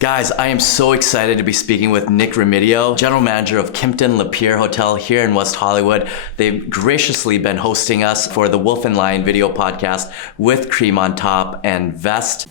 Guys, I am so excited to be speaking with Nick Rimedio, General Manager of Kimpton La Peer Hotel here in West Hollywood. They've graciously been hosting us for the Wolf and Lion video podcast with Cream on Top and Vest.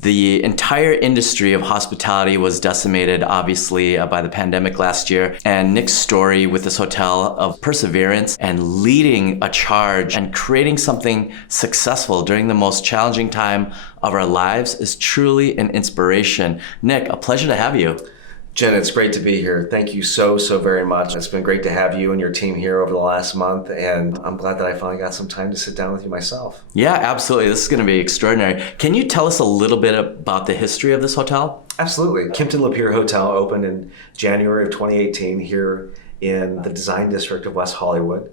The entire industry of hospitality was decimated, obviously, by the pandemic last year. And Nick's story with this hotel of perseverance and leading a charge and creating something successful during the most challenging time of our lives is truly an inspiration. Nick, a pleasure to have you. Jen, it's great to be here. Thank you so very much. It's been great to have you and your team here over the last month, and I'm glad that I finally got some time to sit down with you myself. Yeah, absolutely. This is going to be extraordinary. Can you tell us a little bit about the history of this hotel? Absolutely. Kimpton La Peer Hotel opened in January of 2018 here in the Design District of West Hollywood.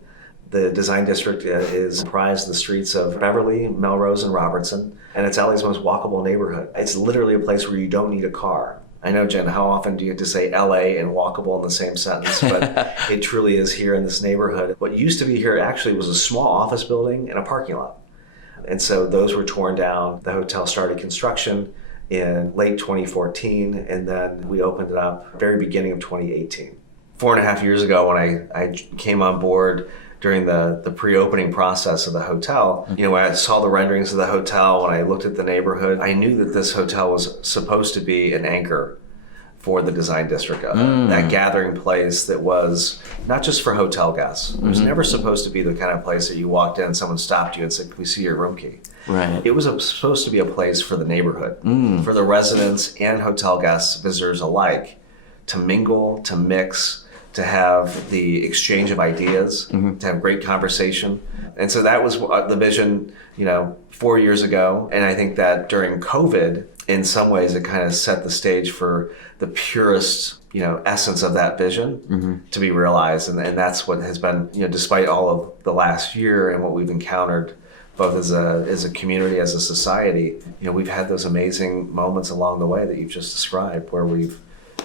The Design District is comprised of the streets of Beverly, Melrose, and Robertson, and it's LA's most walkable neighborhood. It's literally a place where you don't need a car. I know, Jen, how often do you get to say LA and walkable in the same sentence, but it truly is here in this neighborhood. What used to be here actually was a small office building and a parking lot. And so those were torn down. The hotel started construction in late 2014, and then we opened it up very beginning of 2018. 4.5 years ago when I came on board during the pre-opening process of the hotel, when I saw the renderings of the hotel, when I looked at the neighborhood, I knew that this hotel was supposed to be an anchor for the Design District, that gathering place that was not just for hotel guests. It was never supposed to be the kind of place that you walked in and someone stopped you and said, "Can we see your room key?" Right. It was supposed to be a place for the neighborhood, for the residents and hotel guests, visitors alike, to mingle, to mix, to have the exchange of ideas, to have great conversation. And so that was the vision, 4 years ago. And I think that during COVID, in some ways, it kind of set the stage for the purest, essence of that vision to be realized. And that's what has been, despite all of the last year and what we've encountered, both as a community, as a society, we've had those amazing moments along the way that you've just described, where we've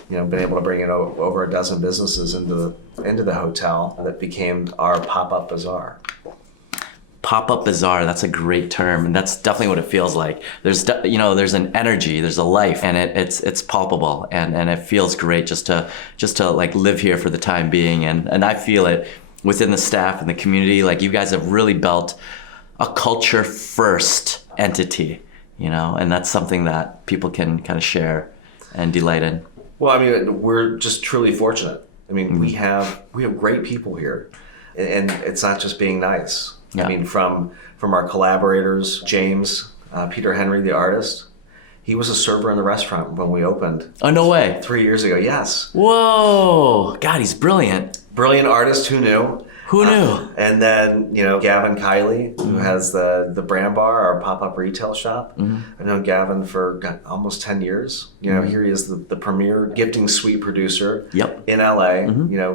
been able to bring in over a dozen businesses into the hotel that became our pop-up bazaar. Pop-up bazaar, that's a great term, and that's definitely what it feels like. There's an energy, there's a life, and it's palpable, and it feels great just to like live here for the time being, and I feel it within the staff and the community. Like, you guys have really built a culture first entity, and that's something that people can kind of share and delight in. Well, we're just truly fortunate. We have great people here, and it's not just being nice. Yeah. From our collaborators, James, Peter Henry, the artist, he was a server in the restaurant when we opened. Oh, no way. 3 years ago, yes. Whoa, God, he's brilliant. Brilliant artist, who knew? Who knew? And then, Gavin Kiley, who has the Brand Bar, our pop-up retail shop. I've known Gavin for almost 10 years. Here he is, the premier gifting suite producer in LA.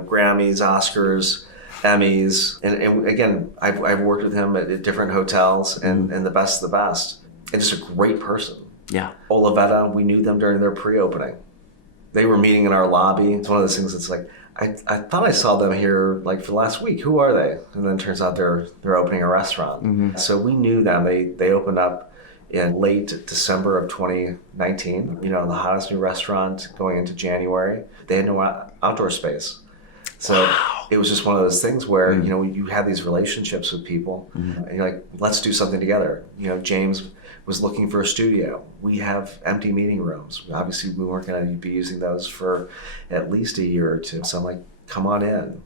Grammys, Oscars, Emmys. And again, I've worked with him at different hotels and the best of the best. And just a great person. Yeah. Olivetta, we knew them during their pre-opening. They were meeting in our lobby. It's one of those things that's like, I thought I saw them here like for last week. Who are they? And then it turns out they're opening a restaurant. So we knew them. They opened up in late December of 2019. The hottest new restaurant going into January. They had no outdoor space. So it was just one of those things where, you have these relationships with people and you're like, let's do something together. James was looking for a studio. We have empty meeting rooms. Obviously, we weren't going to be using those for at least a year or two. So I'm like, come on in.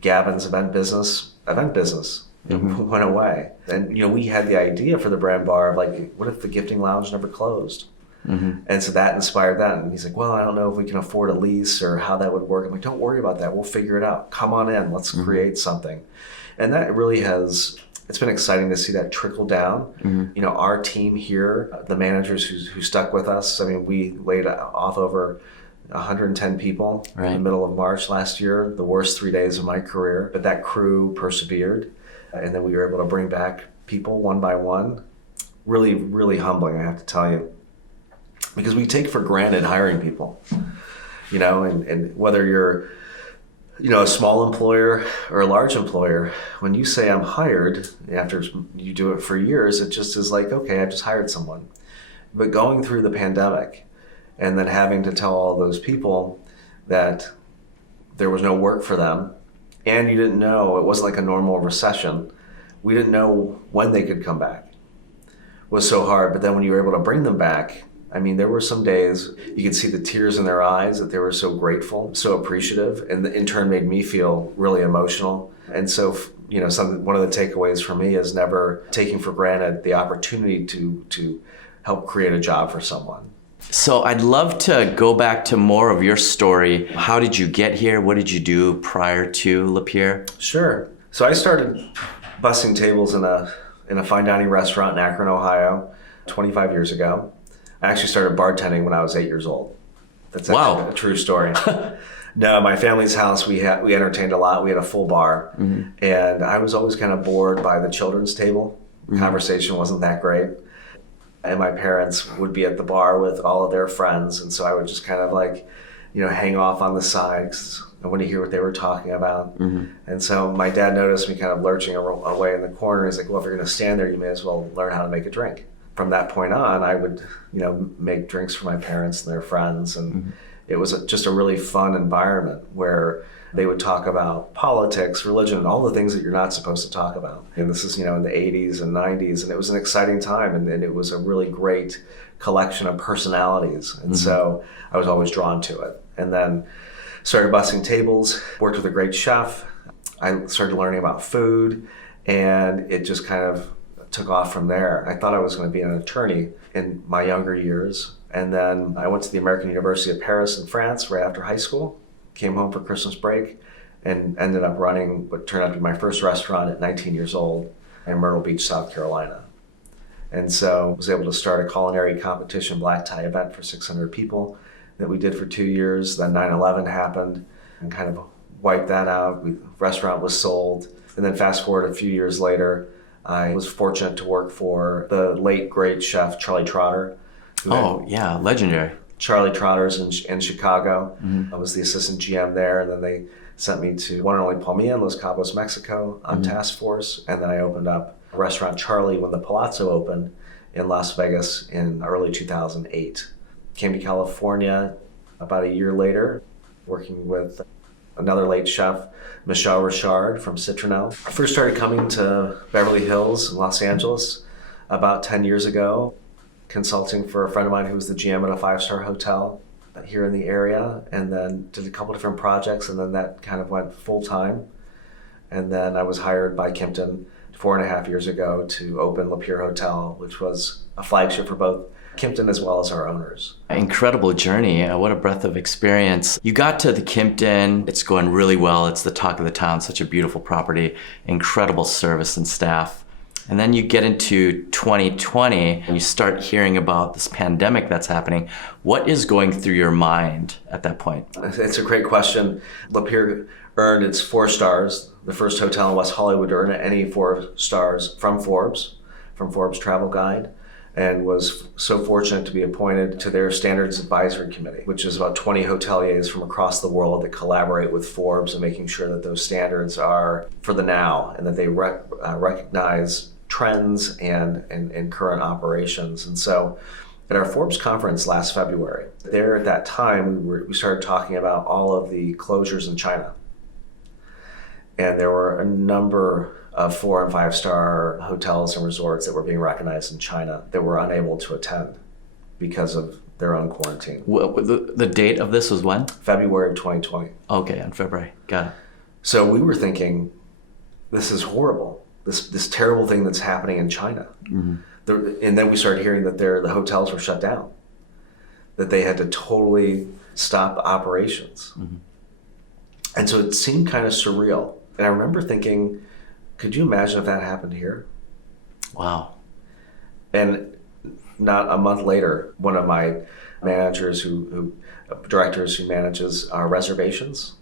Gavin's event business went away. And, we had the idea for the Brand Bar of like, what if the gifting lounge never closed? And so that inspired that. And he's like, well, I don't know if we can afford a lease or how that would work. I'm like, don't worry about that. We'll figure it out. Come on in. Let's create something. And that really it's been exciting to see that trickle down. Our team here, the managers who stuck with us, we laid off over 110 people in the middle of March last year, the worst 3 days of my career. But that crew persevered. And then we were able to bring back people one by one. Really, really humbling, I have to tell you. Because we take for granted hiring people, and whether you're A small employer or a large employer, when you say I'm hired, after you do it for years, it just is like, okay, I just hired someone. But going through the pandemic and then having to tell all those people that there was no work for them, and you didn't know, it wasn't like a normal recession, we didn't know when they could come back, was so hard. But then when you were able to bring them back, I mean, there were some days you could see the tears in their eyes that they were so grateful, so appreciative, and in turn made me feel really emotional. And so, one of the takeaways for me is never taking for granted the opportunity to help create a job for someone. So I'd love to go back to more of your story. How did you get here? What did you do prior to La Peer? Sure. So I started bussing tables in a fine dining restaurant in Akron, Ohio, 25 years ago. I actually started bartending when I was 8 years old. That's actually a true story. No, my family's house, we entertained a lot. We had a full bar. Mm-hmm. And I was always kind of bored by the children's table. Mm-hmm. Conversation wasn't that great. And my parents would be at the bar with all of their friends. And so I would just kind of hang off on the side because I wanted to hear what they were talking about. Mm-hmm. And so my dad noticed me kind of lurching away in the corner. He's like, well, if you're going to stand there, you may as well learn how to make a drink. From that point on, I would, make drinks for my parents and their friends. And mm-hmm. It was just a really fun environment where they would talk about politics, religion, and all the things that you're not supposed to talk about. And this is, in the 80s and 90s. And it was an exciting time. And it was a really great collection of personalities. And mm-hmm. So I was always drawn to it. And then started bussing tables, worked with a great chef. I started learning about food. And it just kind of took off from there. I thought I was going to be an attorney in my younger years. And then I went to the American University of Paris in France right after high school, came home for Christmas break, and ended up running what turned out to be my first restaurant at 19 years old in Myrtle Beach, South Carolina. And so I was able to start a culinary competition black tie event for 600 people that we did for 2 years. Then 9/11 happened and kind of wiped that out. The restaurant was sold. And then fast forward a few years later, I was fortunate to work for the late, great chef, Charlie Trotter. Oh, yeah, legendary. Charlie Trotter's in Chicago. Mm-hmm. I was the assistant GM there, and then they sent me to one and only Palmilla in Los Cabos, Mexico on mm-hmm. task force. And then I opened up Restaurant Charlie when the Palazzo opened in Las Vegas in early 2008. Came to California about a year later, working with another late chef, Michel Richard from Citronelle. I first started coming to Beverly Hills in Los Angeles about 10 years ago, consulting for a friend of mine who was the GM at a 5-star hotel here in the area, and then did a couple different projects, and then that kind of went full-time. And then I was hired by Kimpton 4.5 years ago to open La Peer Hotel, which was a flagship for both Kimpton as well as our owners. Incredible journey. What a breadth of experience. You got to the Kimpton. It's going really well. It's the talk of the town. Such a beautiful property. Incredible service and staff. And then you get into 2020 and you start hearing about this pandemic that's happening. What is going through your mind at that point? It's a great question. La Peer earned its 4 stars, the first hotel in West Hollywood to earn any 4 stars from Forbes Travel Guide, and was so fortunate to be appointed to their Standards Advisory Committee, which is about 20 hoteliers from across the world that collaborate with Forbes and making sure that those standards are for the now and that they recognize trends and current operations. And so at our Forbes conference last February, there at that time, we started talking about all of the closures in China. And there were a number of 4- and 5-star hotels and resorts that were being recognized in China that were unable to attend because of their own quarantine. The date of this was when? February of 2020. Okay, in February. Got it. So we were thinking, this is horrible. This terrible thing that's happening in China. Mm-hmm. And then we started hearing that the hotels were shut down, that they had to totally stop operations. Mm-hmm. And so it seemed kind of surreal. And I remember thinking, could you imagine if that happened here? Wow. And not a month later, one of my managers directors who manages our reservations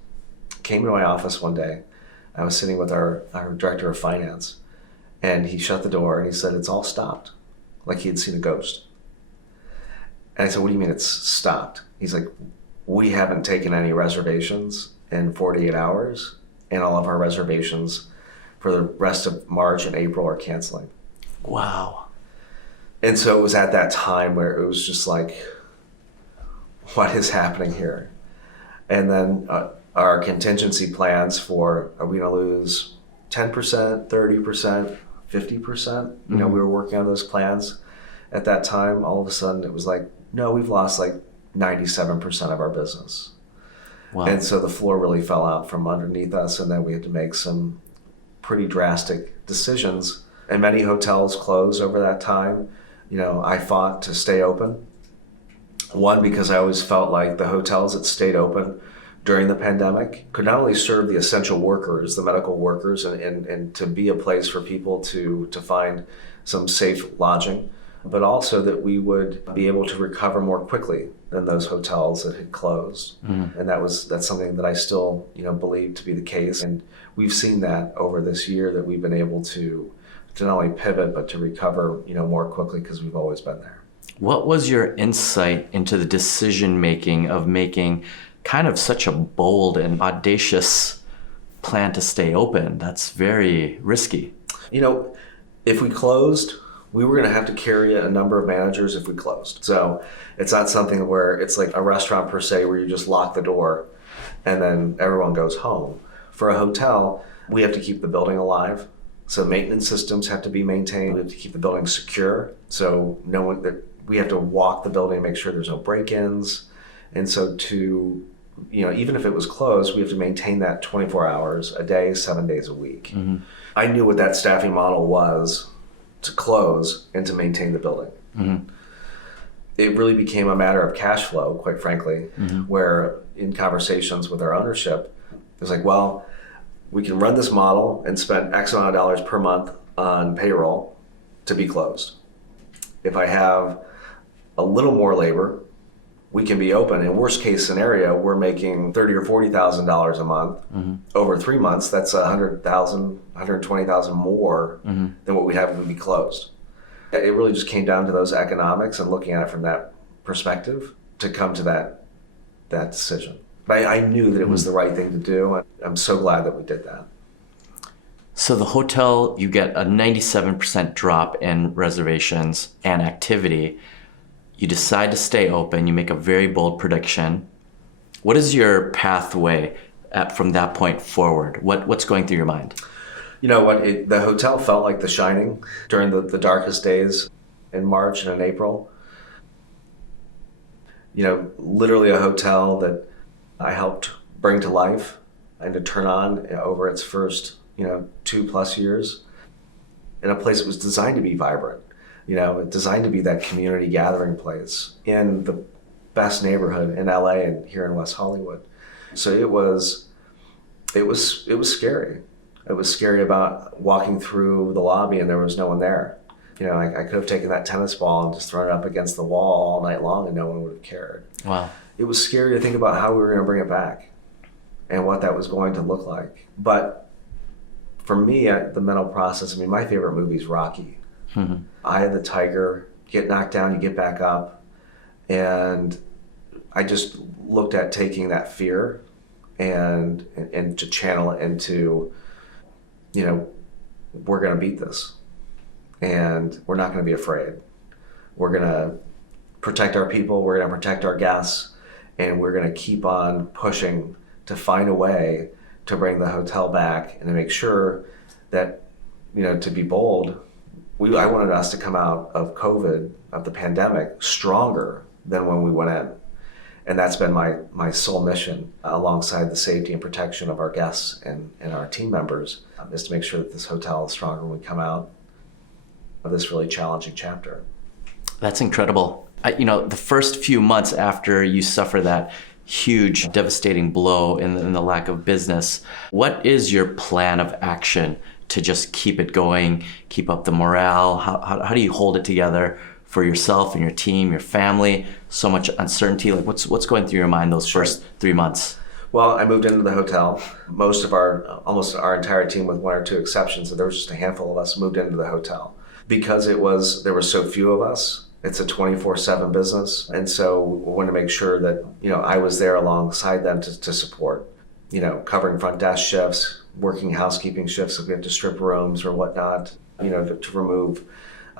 came to my office one day. I was sitting with our director of finance, and he shut the door and he said, it's all stopped, like he had seen a ghost. And I said, what do you mean it's stopped? He's like, we haven't taken any reservations in 48 hours, and all of our reservations for the rest of March and April are canceling. Wow. And so it was at that time where it was just like, what is happening here? And then our contingency plans for, are we going to lose 10%, 30%, 50%? You know, we were working on those plans at that time. All of a sudden it was like, no, we've lost like 97% of our business. Wow. And so the floor really fell out from underneath us, and then we had to make some pretty drastic decisions. And many hotels closed over that time. You know, I fought to stay open. One, because I always felt like the hotels that stayed open during the pandemic could not only serve the essential workers, the medical workers, and to be a place for people to find some safe lodging, but also that we would be able to recover more quickly than those hotels that had closed. And that's something that I still, you know, believe to be the case. And we've seen that over this year, that we've been able to not only pivot, but to recover, you know, more quickly, because we've always been there. What was your insight into the decision making of making kind of such a bold and audacious plan to stay open? That's very risky. You know, if we closed, we were going to have to carry a number of managers if we closed. So it's not something where it's like a restaurant per se, where you just lock the door and then everyone goes home. For a hotel, we have to keep the building alive. So maintenance systems have to be maintained. We have to keep the building secure. So knowing that we have to walk the building and make sure there's no break-ins. And so to, you know, even if it was closed, we have to maintain that 24 hours a day, 7 days a week. I knew what that staffing model was, to close and to maintain the building. It really became a matter of cash flow, quite frankly, where in conversations with our ownership, it was like, well, we can run this model and spend X amount of dollars per month on payroll to be closed. If I have a little more labor, we can be open. In worst case scenario, we're making $30,000 or $40,000 a month. Over 3 months, that's $100,000, $120,000 more than what we have if we be closed. It really just came down to those economics and looking at it from that perspective to come to that decision. But I knew that it was the right thing to do, and I'm so glad that we did that. So the hotel, you get a 97% drop in reservations and activity. You decide to stay open. You make a very bold prediction. What is your pathway from that point forward? What's going through your mind? You know what? The hotel felt like The Shining during the darkest days in March and in April. You know, literally a hotel that I helped bring to life and to turn on over its first, 2+ years, in a place that was designed to be vibrant. Designed to be that community gathering place in the best neighborhood in LA and here in West Hollywood. So it was scary. It was scary about walking through the lobby and there was no one there. I could have taken that tennis ball and just thrown it up against the wall all night long and no one would have cared. Wow. It was scary to think about how we were going to bring it back and what that was going to look like. But for me, the mental process, my favorite movie is Rocky. Eye of the Tiger, get knocked down, you get back up. And I just looked at taking that fear and to channel it into, we're going to beat this. And we're not going to be afraid. We're going to protect our people, we're going to protect our guests, and we're going to keep on pushing to find a way to bring the hotel back and to make sure that, to be bold, I wanted us to come out of COVID, of the pandemic, stronger than when we went in. And that's been my sole mission, alongside the safety and protection of our guests and our team members, is to make sure that this hotel is stronger when we come out of this really challenging chapter. That's incredible. The first few months after you suffer that huge, devastating blow in the lack of business, what is your plan of action to just keep it going, keep up the morale? How do you hold it together for yourself and your team, your family? So much uncertainty. Like what's going through your mind those first 3 months? Well, I moved into the hotel. Almost our entire team, with one or two exceptions, so there was just a handful of us, moved into the hotel. Because there were so few of us, it's a 24/7 business. And so we wanted to make sure that, I was there alongside them to support. covering front desk shifts, working housekeeping shifts if we have to strip rooms or whatnot, to remove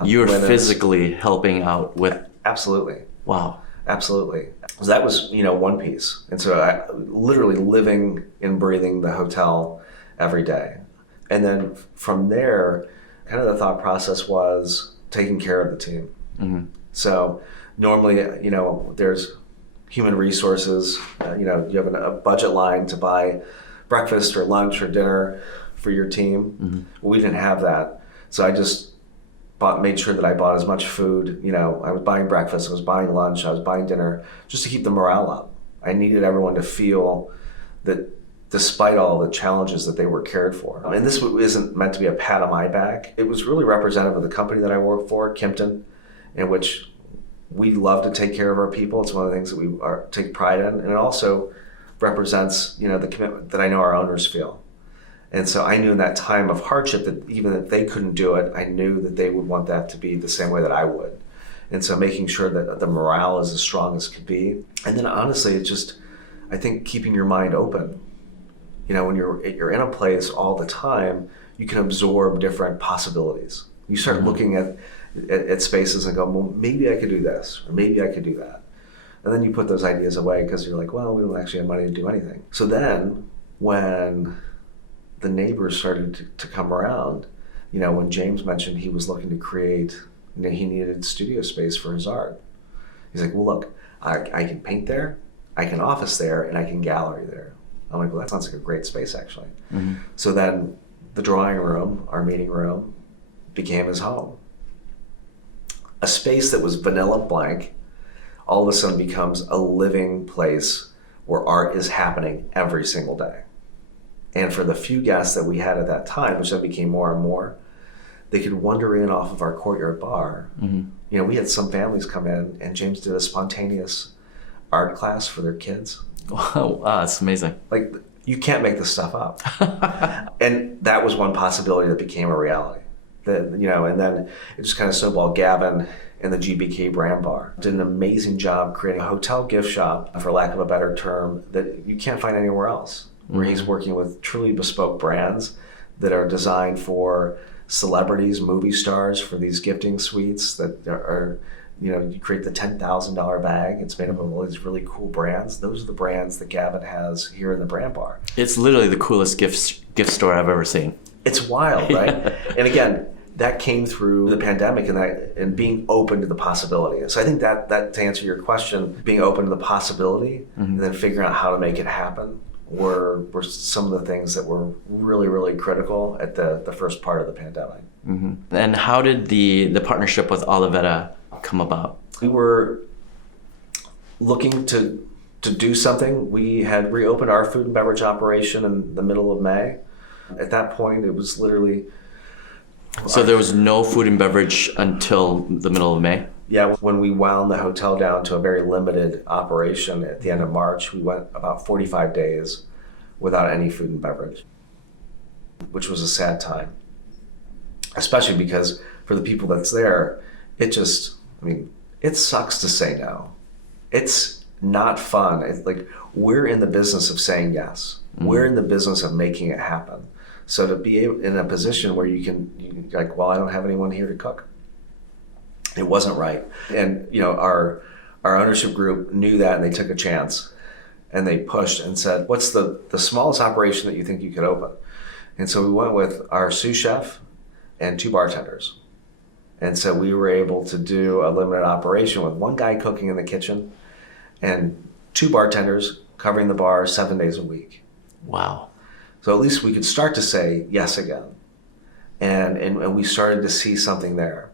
You were linens. physically helping out with... Absolutely. Wow. Absolutely. So that was, one piece. And so I literally living and breathing the hotel every day. And then from there, kind of the thought process was taking care of the team. Mm-hmm. So normally, there's human resources, you have a budget line to buy breakfast or lunch or dinner for your team. Mm-hmm. We didn't have that. So I just made sure that I bought as much food. I was buying breakfast, I was buying lunch, I was buying dinner, just to keep the morale up. I needed everyone to feel that despite all the challenges that they were cared for. And this isn't meant to be a pat on my back. It was really representative of the company that I work for, Kimpton, in which we love to take care of our people. It's one of the things that we take pride in. And it also represents, the commitment that I know our owners feel. And so I knew in that time of hardship that even if they couldn't do it, I knew that they would want that to be the same way that I would. And so making sure that the morale is as strong as could be. And then honestly, it's just, I think keeping your mind open. When you're in a place all the time, you can absorb different possibilities. You start mm-hmm. looking at spaces and go, well, maybe I could do this, or maybe I could do that. And then you put those ideas away because you're like, well, we don't actually have money to do anything. So then when the neighbors started to come around, when James mentioned he was looking to create, he needed studio space for his art. He's like, well, look, I can paint there, I can office there, and I can gallery there. I'm like, well, that sounds like a great space, actually. Mm-hmm. So then the drawing room, our meeting room, became his home. A space that was vanilla blank all of a sudden becomes a living place where art is happening every single day. And for the few guests that we had at that time, which then became more and more, they could wander in off of our courtyard bar. Mm-hmm. We had some families come in, and James did a spontaneous art class for their kids. Wow, that's amazing. Like, you can't make this stuff up. And that was one possibility that became a reality. And then it just kind of snowballed. Gavin and the GBK Brand Bar did an amazing job creating a hotel gift shop, for lack of a better term, that you can't find anywhere else. Where he's working with truly bespoke brands that are designed for celebrities, movie stars, for these gifting suites that are, you create the $10,000 bag. It's made up of all these really cool brands. Those are the brands that Gavin has here in the Brand Bar. It's literally the coolest gift store I've ever seen. It's wild, right? And again, that came through the pandemic and being open to the possibility. So I think that to answer your question, being open to the possibility mm-hmm. and then figuring out how to make it happen were some of the things that were really, really critical at the first part of the pandemic. Mm-hmm. And how did the partnership with Olivetta come about? We were looking to do something. We had reopened our food and beverage operation in the middle of May. At that point, it was literally... So there was no food and beverage until the middle of May? Yeah, when we wound the hotel down to a very limited operation at the end of March, we went about 45 days without any food and beverage, which was a sad time. Especially because for the people that's there, it sucks to say no. It's not fun. It's like, we're in the business of saying yes. Mm-hmm. We're in the business of making it happen. So to be in a position where you're like, well, I don't have anyone here to cook. It wasn't right. And, our ownership group knew that, and they took a chance, and they pushed and said, what's the smallest operation that you think you could open? And so we went with our sous chef and 2 bartenders. And so we were able to do a limited operation with 1 guy cooking in the kitchen and 2 bartenders covering the bar 7 days a week. Wow. So at least we could start to say yes again. And we started to see something there.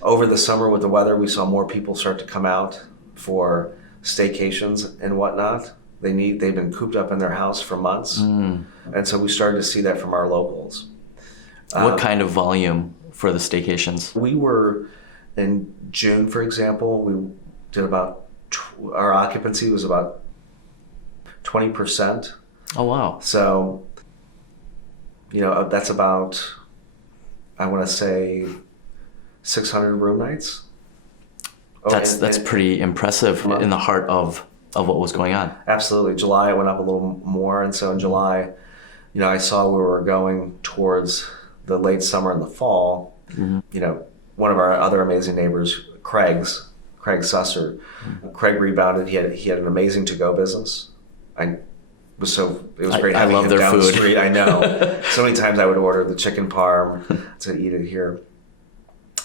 Over the summer with the weather, we saw more people start to come out for staycations and whatnot. They've been cooped up in their house for months. Mm. And so we started to see that from our locals. What kind of volume for the staycations? We were, in June, for example, we did our occupancy was about 20%. Oh, wow. So, that's about, I want to say, 600 room nights. That's pretty impressive in the heart of of what was going on. Absolutely. July, it went up a little more. And so in July, I saw we were going towards the late summer and the fall. One of our other amazing neighbors, Craig Susser, Craig rebounded. He had an amazing to-go business. It was great having him down the street. I know. So many times I would order the chicken parm to eat it here.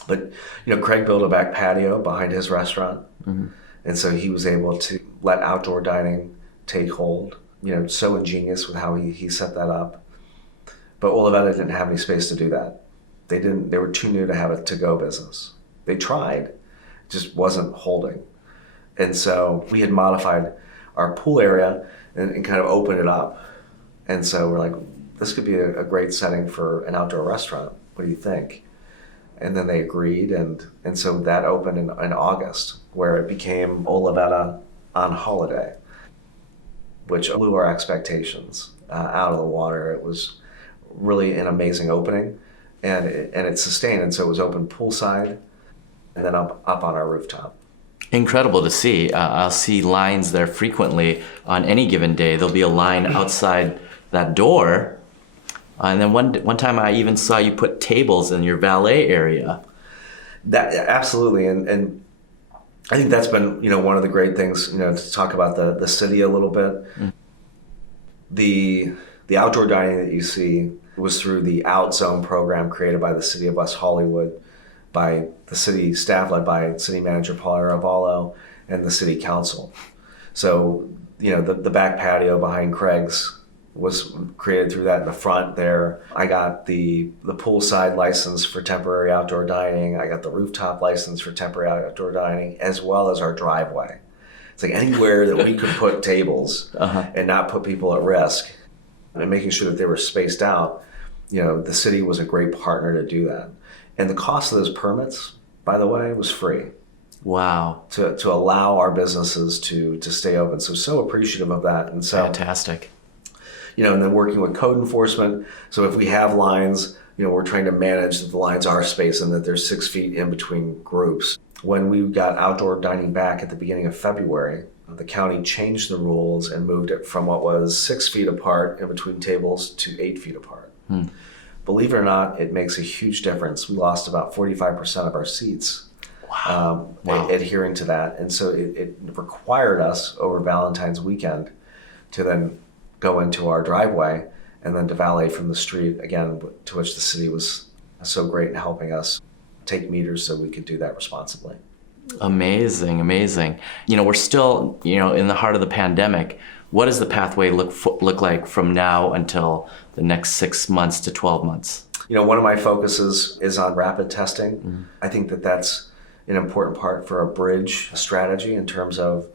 But, Craig built a back patio behind his restaurant. And so he was able to let outdoor dining take hold. So ingenious with how he set that up. But Olivetta didn't have any space to do that. They were too new to have a to-go business. They tried, it just wasn't holding. And so we had modified our pool area and kind of opened it up. And so we're like, this could be a great setting for an outdoor restaurant. What do you think? And then they agreed. And so that opened in August, where it became Olivetta on Holiday, which blew our expectations out of the water. It was really an amazing opening, and it sustained. And so it was open poolside and then up on our rooftop. Incredible to see. I'll see lines there frequently on any given day. There'll be a line outside that door. And then one time I even saw you put tables in your valet area. That absolutely, and I think that's been one of the great things to talk about the city a little bit. The outdoor dining that you see was through the Out Zone program created by the City of West Hollywood, by the city staff led by City Manager Paul Aravallo and the City Council. So the back patio behind Craig's was created through that. In the front there, I got the poolside license for temporary outdoor dining. I got the rooftop license for temporary outdoor dining, as well as our driveway. It's like anywhere that we could put tables and not put people at risk, and making sure that they were spaced out. The city was a great partner to do that. And the cost of those permits, by the way, was free. Wow. To allow our businesses to stay open. So appreciative of that. And so fantastic. And then working with code enforcement. So if we have lines, we're trying to manage that the lines are spaced and that there's 6 feet in between groups. When we got outdoor dining back at the beginning of February, the county changed the rules and moved it from what was 6 feet apart in between tables to 8 feet apart. Believe it or not, it makes a huge difference. We lost about 45% of our seats. Wow. Adhering to that. And so it required us over Valentine's weekend to then go into our driveway and then to valet from the street, again, to which the city was so great in helping us take meters so we could do that responsibly. Amazing. We're still, in the heart of the pandemic. What does the pathway look like from now until the next 6 months to 12 months? One of my focuses is on rapid testing. I think that that's an important part for a bridge strategy in terms of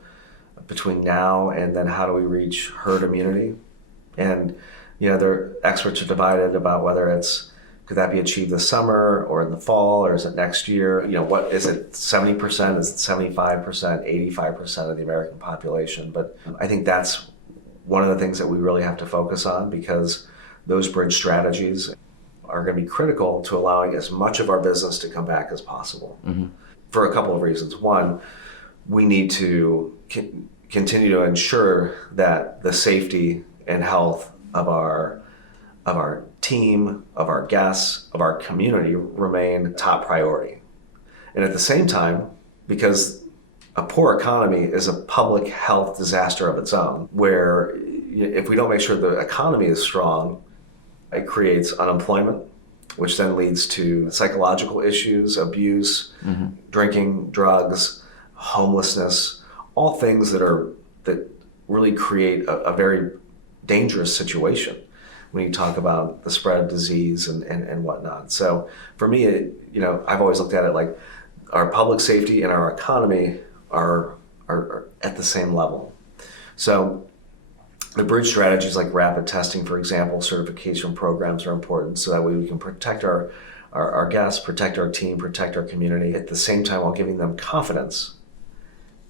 between now and then how do we reach herd immunity. And, experts are divided about whether could that be achieved this summer or in the fall, or is it next year? What is it, 70%? Is it 75%, 85% of the American population? But I think that's one of the things that we really have to focus on, because those bridge strategies are going to be critical to allowing as much of our business to come back as possible for a couple of reasons. One, we need to continue to ensure that the safety and health of our team, of our guests, of our community remain top priority. And at the same time, because a poor economy is a public health disaster of its own, where if we don't make sure the economy is strong, it creates unemployment, which then leads to psychological issues, abuse, drinking, drugs, homelessness, all things that really create a very dangerous situation when you talk about the spread of disease and whatnot. So for me, I've always looked at it like our public safety and our economy are at the same level. So the bridge strategies like rapid testing, for example, certification programs are important, so that way we can protect our guests, protect our team, protect our community, at the same time while giving them confidence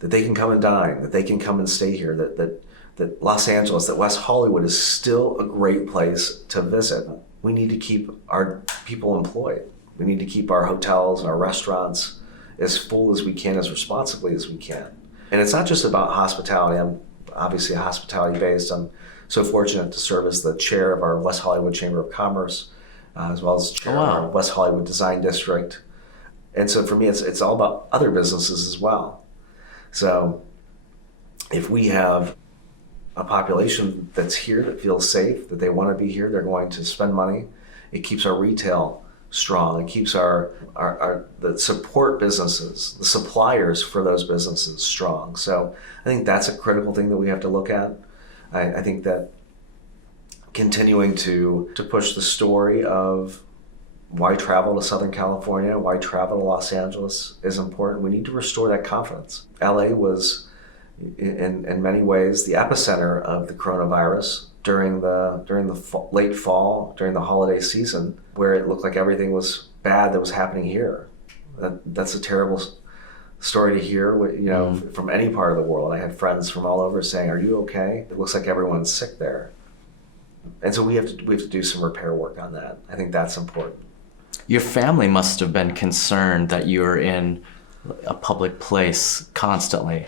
that they can come and dine, that they can come and stay here, that Los Angeles, that West Hollywood is still a great place to visit. We need to keep our people employed. We need to keep our hotels and our restaurants as full as we can, as responsibly as we can. And it's not just about hospitality. I'm obviously hospitality based. I'm so fortunate to serve as the chair of our West Hollywood Chamber of Commerce, as well as chair of our West Hollywood Design District. And so for me, it's all about other businesses as well. So if we have a population that's here that feels safe, that they want to be here, they're going to spend money, it keeps our retail strong. It keeps our the support businesses, the suppliers for those businesses strong. So I think that's a critical thing that we have to look at. I think that continuing to push the story of why travel to Southern California, why travel to Los Angeles is important. We need to restore that confidence. LA was in many ways the epicenter of the coronavirus during the late fall, during the holiday season, where it looked like everything was bad that was happening here. That's a terrible story to hear, from any part of the world. I had friends from all over saying, "Are you okay? It looks like everyone's sick there." And so we have to do some repair work on that. I think that's important. Your family must have been concerned that you were in a public place constantly,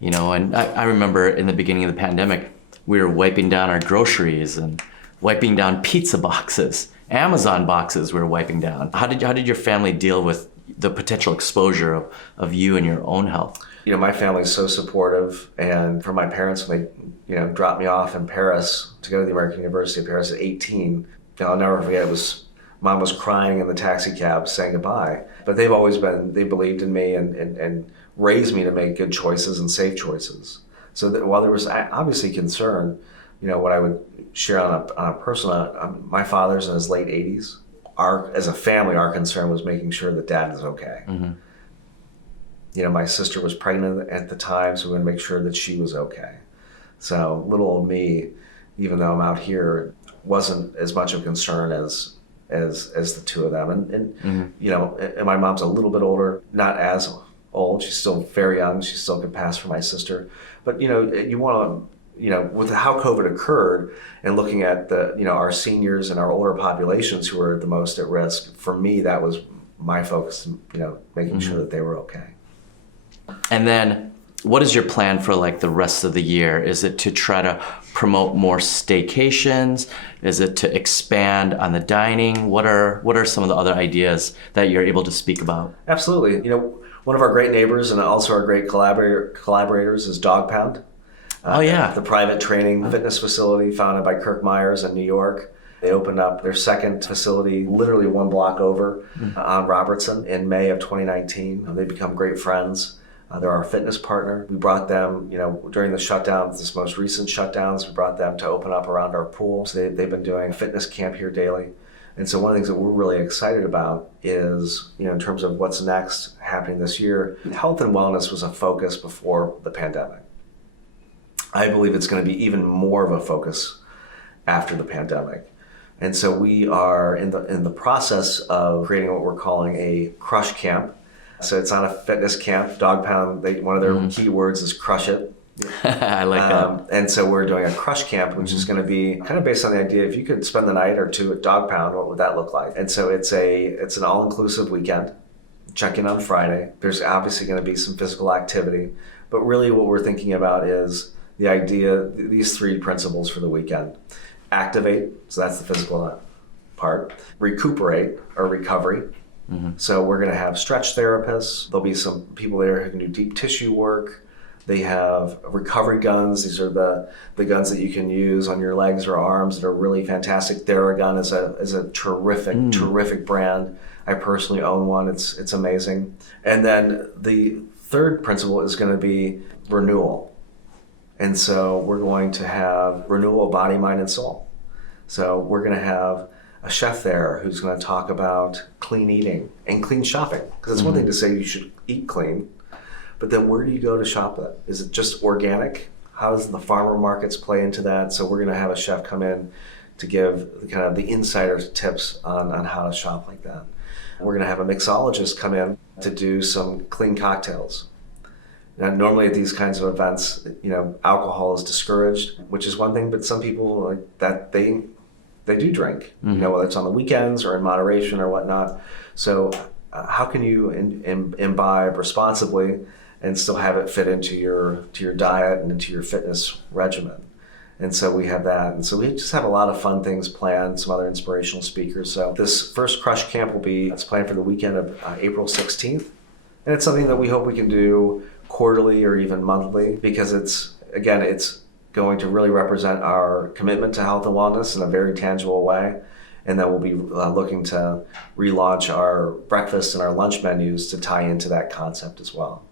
and I remember in the beginning of the pandemic, we were wiping down our groceries and wiping down pizza boxes, Amazon boxes we were wiping down. How did your family deal with the potential exposure of you and your own health? My family's so supportive, and for my parents, when they, dropped me off in Paris to go to the American University of Paris at 18, I'll never forget, Mom was crying in the taxi cab saying goodbye. But they believed in me and raised me to make good choices and safe choices. So that while there was obviously concern, what I would share on a personal, my father's in his late 80s. As a family, our concern was making sure that Dad is okay. Mm-hmm. My sister was pregnant at the time, so we wanted to make sure that she was okay. So little old me, even though I'm out here, wasn't as much of a concern as the two of them. And mm-hmm. And my mom's a little bit older, not as old. She's still very young. She still could pass for my sister. But, you want to, with how COVID occurred and looking at our seniors and our older populations who were the most at risk, for me, that was my focus, making mm-hmm. sure that they were okay. And then what is your plan for the rest of the year? Is it to try to promote more staycations? Is it to expand on the dining? What are some of the other ideas that you're able to speak about? Absolutely. One of our great neighbors and also our great collaborators is Dog Pound. The private training fitness facility founded by Kirk Myers in New York. They opened up their second facility literally one block over on Robertson in May of 2019. They've become great friends. They're our fitness partner. We brought them, during the shutdowns, this most recent shutdowns, we brought them to open up around our pool. So they've been doing a fitness camp here daily. And so one of the things that we're really excited about is, in terms of what's next happening this year, health and wellness was a focus before the pandemic. I believe it's going to be even more of a focus after the pandemic. And so we are in the process of creating what we're calling a crush camp. So it's not a fitness camp. Dog Pound, one of their key words is crush it. I like that. And so we're doing a crush camp, which is going to be kind of based on the idea, if you could spend the night or two at Dog Pound, what would that look like? And so it's an all-inclusive weekend. Check in on Friday. There's obviously going to be some physical activity. But really what we're thinking about is the idea, these three principles for the weekend. Activate, so that's the physical part. Recuperate, or recovery. Mm-hmm. So we're going to have stretch therapists. There'll be some people there who can do deep tissue work. They have recovery guns. These are the guns that you can use on your legs or arms that are really fantastic. Theragun is a terrific brand. I personally own one. It's amazing. And then the third principle is going to be renewal. And so we're going to have renewal of body, mind, and soul. So we're going to have a chef there who's going to talk about clean eating and clean shopping. Because it's one thing to say you should eat clean, but then where do you go to shop it? Is it just organic? How does the farmer markets play into that? So we're going to have a chef come in to give kind of the insider tips on how to shop like that. We're going to have a mixologist come in to do some clean cocktails. Now, normally at these kinds of events, alcohol is discouraged, which is one thing, but some people they do drink, whether it's on the weekends or in moderation or whatnot. So how can you imbibe responsibly and still have it fit into your diet and into your fitness regimen. And so we have that. And so we just have a lot of fun things planned, some other inspirational speakers. So this first Crush Camp it's planned for the weekend of April 16th. And it's something that we hope we can do quarterly or even monthly, because it's going to really represent our commitment to health and wellness in a very tangible way. And then we'll be looking to relaunch our breakfast and our lunch menus to tie into that concept as well.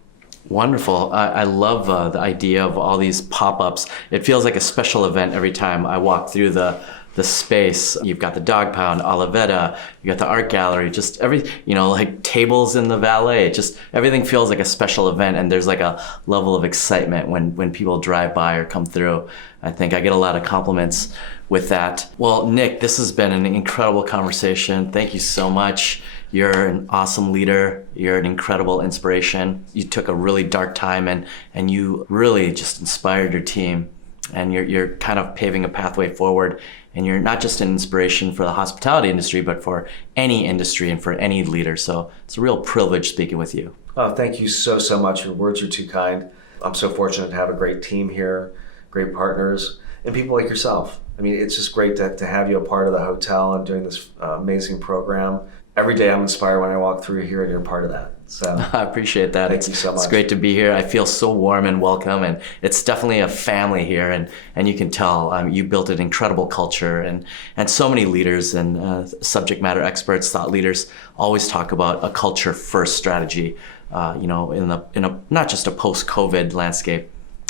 Wonderful. I love the idea of all these pop-ups. It feels like a special event every time I walk through the space. You've got the dog pound, Olivetta, you got the art gallery, just like tables in the valet. Just everything feels like a special event, and there's like a level of excitement when people drive by or come through. I think I get a lot of compliments with that. Well, Nick, this has been an incredible conversation. Thank you so much. You're an awesome leader. You're an incredible inspiration. You took a really dark time and you really just inspired your team, and you're kind of paving a pathway forward. And you're not just an inspiration for the hospitality industry, but for any industry and for any leader. So it's a real privilege speaking with you. Oh, thank you so much. Your words are too kind. I'm so fortunate to have a great team here, great partners, and people like yourself. I mean, it's just great to have you a part of the hotel and doing this amazing program. Every day I'm inspired when I walk through here, and you're part of that. So I appreciate that. Thank you so much. It's great to be here. I feel so warm and welcome, and it's definitely a family here, and you can tell you built an incredible culture, and so many leaders and subject matter experts, thought leaders always talk about a culture first strategy, in a not just a post-COVID landscape,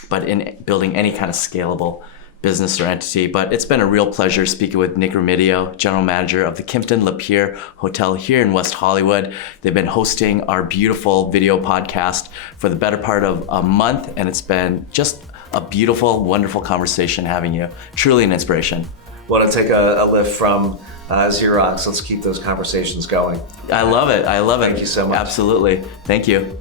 but in building any kind of scalable business or entity. But it's been a real pleasure speaking with Nick Rimedio, General Manager of the Kimpton La Peer Hotel here in West Hollywood. They've been hosting our beautiful video podcast for the better part of a month, and it's been just a beautiful, wonderful conversation having you. Truly an inspiration. Want to take a lift from Xerox. Let's keep those conversations going. I love it. Thank you so much. Absolutely. Thank you.